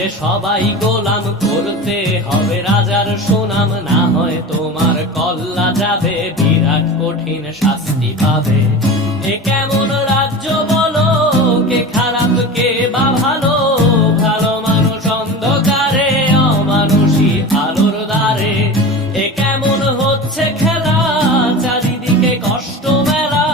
রাজ্যে সবাই গোলাম, করতে হবে রাজার সুনাম, না হয় তোমার কল্লা যাবে, বিরাট কঠিন শাস্তি পাবে। এ কেমন রাজ্য বলো, কে খারাপ কে বা ভালো, ভালো মানুষ অন্ধকারে, অমানুষী আলোর দ্বারে। এ কেমন হচ্ছে খেলা, চারিদিকে কষ্ট মেলা,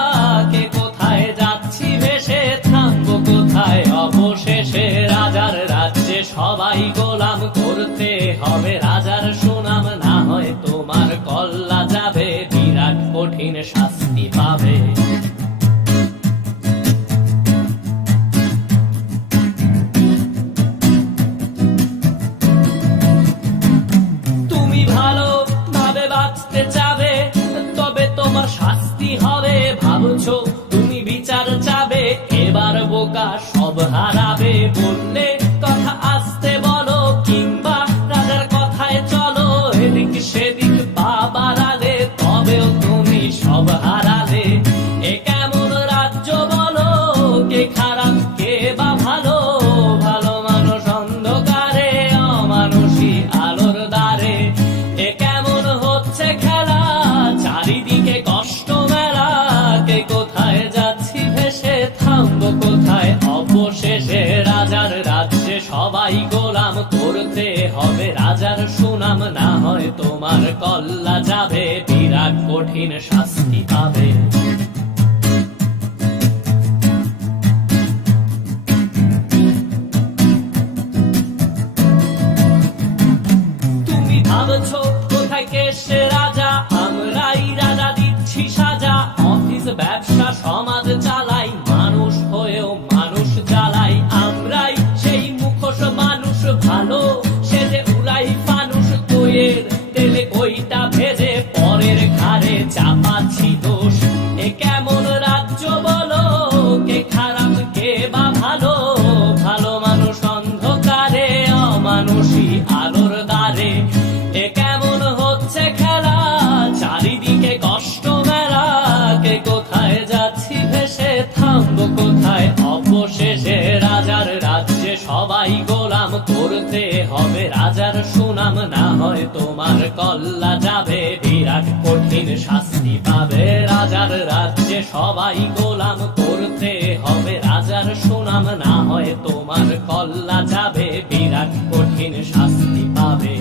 কে কোথায় যাচ্ছি ভেসে, থামবো কোথায় অবশেষে। রাজার রাজ্যে সবাই গোলাম, করতে হবে রাজার সুনাম, না হয় তোমার কল্লা যাবে, বিরাট কঠিন শাস্তি পাবে। তুমি ভালো ভাবে বাঁচতে চাবে, তবে তোমার শাস্তি হবে। ভাবছো তুমি বিচার চাবে, এবার বোকা সব হারাবে। বললে কথা আসতে বলো, কিংবা রাজার কথায় চলো, এদিক সেদিক পা বাড়ালে, তবেও তুমি সব হারালে। এ কেমন রাজ্য বলো, কে খারাপ কে বা ভালো, ভালো মানুষ অন্ধকারে, অমানুষী আলোর দ্বারে। এ কেমন হচ্ছে খেলা, চারিদিকে কষ্ট মেলা, কে কোথায় যাচ্ছি ভেসে, থামবো কোথায় অবশেষে। রাজার রাজ্যে সবাই গোলাম, করতে হবে রাজার সুনাম, না হয় তোমার কল্লা যাবে, বিরাট কঠিন শাস্তি পাবে। তুমি ভাবছো কোথায় কে সে রাজা, আমরাই রাজা দিচ্ছি সাজা। অফিস ব্যবসা সমাজ চালাই, মানুষ হয়েও মানুষ জ্বালাই। আমরাই সেই মুখোশ মানুষ ভালো, সেজে উড়াই ফানুষ, দইয়ের তেলে ওইটা ভেজে, পরের ঘাড়ে চাপাচ্ছি দোষ। এ কেমন রাজ্য বলো, কে খারাপ কে বা ভালো, ভালো মানুষ অন্ধকারে, অমানুষী আলোর দ্বারে। এ কেমন হচ্ছে খেলা, চারিদিকে কষ্ট মেলা, কে কোথায় যাচ্ছি ভেসে, থামবো কোথায় অবশেষে। রাজার রাজ্যে সবাই গোলাম, করতে হবে রাজার সুনাম, না হয় তোমার কল্লা যাবে, বিরাট কঠিন শাস্তি পাবে। রাজার রাজ্যে সবাই গোলাম, করতে হবে রাজার সুনাম, না হয় তোমার কল্লা যাবে, বিরাট কঠিন শাস্তি পাবে।